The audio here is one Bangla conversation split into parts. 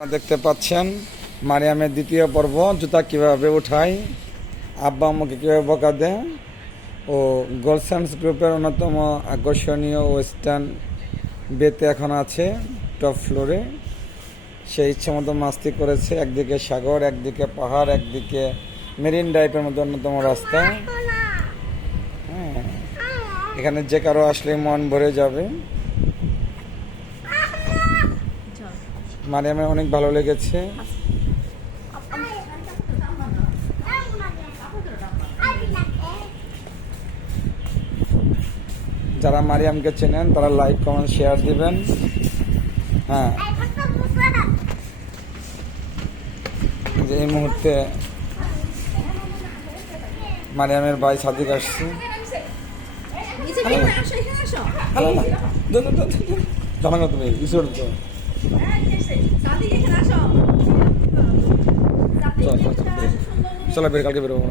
দেখতে পাচ্ছেন মারিয়ামের দ্বিতীয় পর্ব, জুতা কিভাবে উঠায়, আব্বা আম্মুকে কীভাবে বকা দেয় ও গোলসান্স গ্রুপের অন্যতম আকর্ষণীয় ওয়েস্টার্ন বেতে এখন আছে টপ ফ্লোরে। সে ইচ্ছে মতো মাস্তি করেছে, একদিকে সাগর, একদিকে পাহাড়, একদিকে মেরিন ড্রাইভের মতো অন্যতম রাস্তা। হ্যাঁ, এখানে যে কারো আসলে মন ভরে যাবে। মারিয়ামের অনেক ভালো লেগেছে। যারা মারিয়ামকে চেনেন তারা লাইক কমেন্ট শেয়ার দিবেন। হ্যাঁ, যে এই মুহূর্তে মারিয়ামের ভাই সাদিক আসছে। জানা না তুমি ঈশ্বর তো চলো বের, কালকে বেরোবো।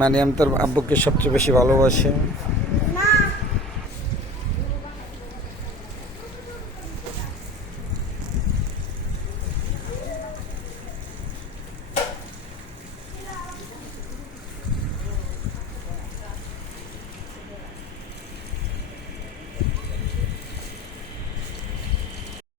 মারিয়াম তার আব্বুকে সবচেয়ে বেশি ভালোবাসে।